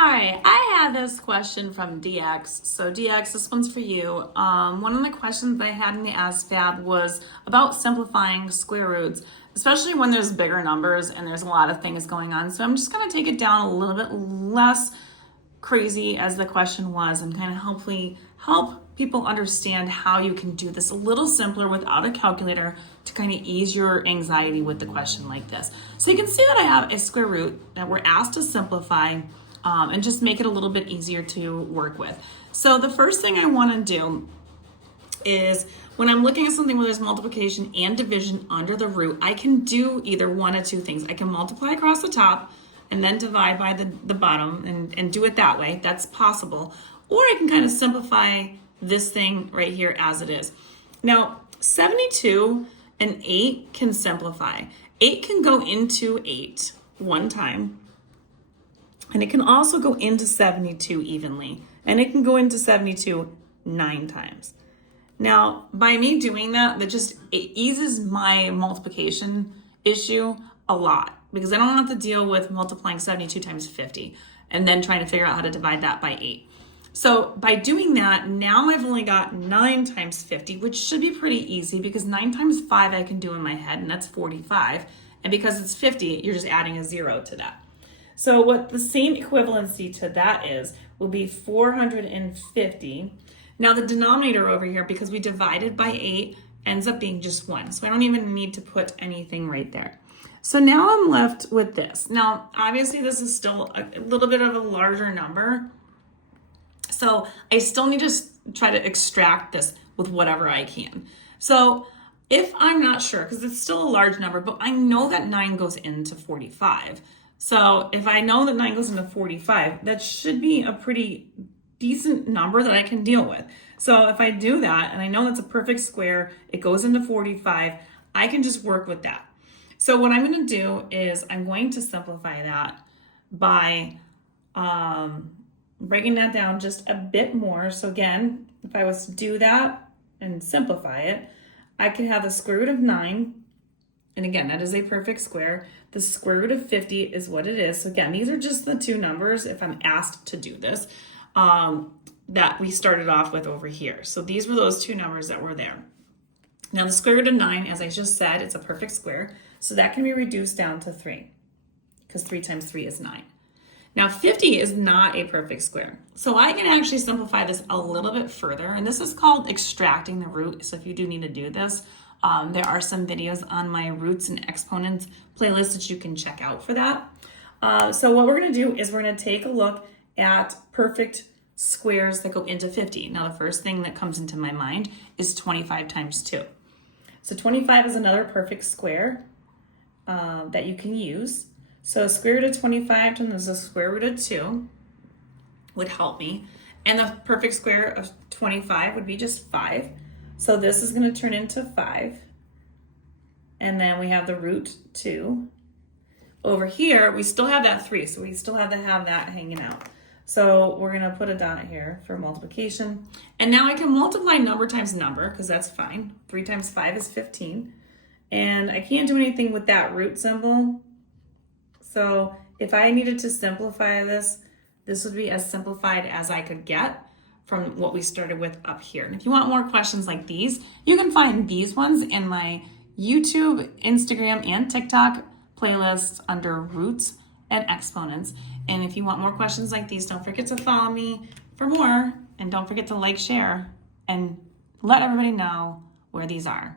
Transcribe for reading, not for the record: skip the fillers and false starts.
All right, I had this question from DX. So DX, this one's for you. One of the questions that I had in the ASVAB was about simplifying square roots, especially when there's bigger numbers and there's a lot of things going on. So I'm just gonna take it down a little bit less crazy as the question was and kind of hopefully help people understand how you can do this a little simpler without a calculator to kind of ease your anxiety with the question like this. So you can see that I have a square root that we're asked to simplify and just make it a little bit easier to work with. So the first thing I want to do is when I'm looking at something where there's multiplication and division under the root, I can do either one of two things. I can multiply across the top and then divide by the bottom and do it that way. That's possible. Or I can kind of simplify this thing right here as it is. Now, 72 and 8 can simplify. 8 can go into 8 one time. And it can also go into 72 evenly. And it can go into 72 9 times. Now, by me doing that, it eases my multiplication issue a lot because I don't have to deal with multiplying 72 times 50 and then trying to figure out how to divide that by 8. So by doing that, now I've only got 9 times 50, which should be pretty easy because 9 times 5 I can do in my head, and that's 45. And because it's 50, you're just adding a 0 to that. So what the same equivalency to that is will be 450. Now the denominator over here, because we divided by 8, ends up being just 1. So I don't even need to put anything right there. So now I'm left with this. Now, obviously this is still a little bit of a larger number. So I still need to try to extract this with whatever I can. So if I'm not sure, because it's still a large number, but I know that 9 goes into 45. So if I know that 9 goes into 45, that should be a pretty decent number that I can deal with. So if I do that, and I know that's a perfect square, it goes into 45, I can just work with that. So what I'm going to do is I'm going to simplify that by breaking that down just a bit more. So again, if I was to do that and simplify it, I could have the square root of 9. And again, that is a perfect square. The square root of 50 is what it is. So again, these are just the two numbers if I'm asked to do this that we started off with over here. So these were those two numbers that were there. Now the square root of 9, as I just said, it's a perfect square. So that can be reduced down to 3 because 3 times 3 is 9. Now 50 is not a perfect square. So I can actually simplify this a little bit further. And this is called extracting the root. So if you do need to do this, there are some videos on my roots and exponents playlist that you can check out for that. So what we're going to do is we're going to take a look at perfect squares that go into 50. Now the first thing that comes into my mind is 25 times 2. So 25 is another perfect square that you can use. So square root of 25 times the square root of 2 would help me. And the perfect square of 25 would be just 5. So this is going to turn into 5. And then we have the root 2. Over here, we still have that 3, so we still have to have that hanging out. So we're going to put a dot here for multiplication. And now I can multiply number times number, because that's fine. 3 times 5 is 15. And I can't do anything with that root symbol. So if I needed to simplify this, this would be as simplified as I could get from what we started with up here. And if you want more questions like these, you can find these ones in my YouTube, Instagram, and TikTok playlists under roots and exponents. And if you want more questions like these, don't forget to follow me for more. And don't forget to like, share, and let everybody know where these are.